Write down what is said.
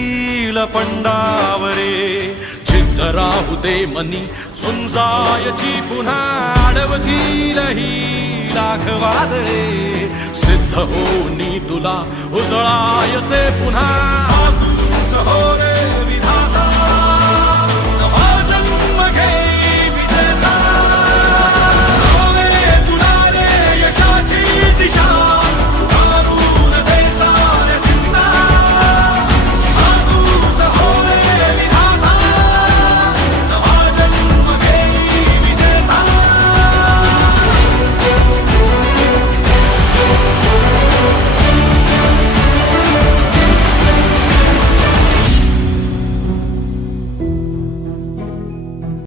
येईल पंडावरे जिद्द राहू दे मनी झुंजायची पुन्हा अडवतील ही लाख वादळे सिद्ध होनी तुला उजळायचे पुन्हा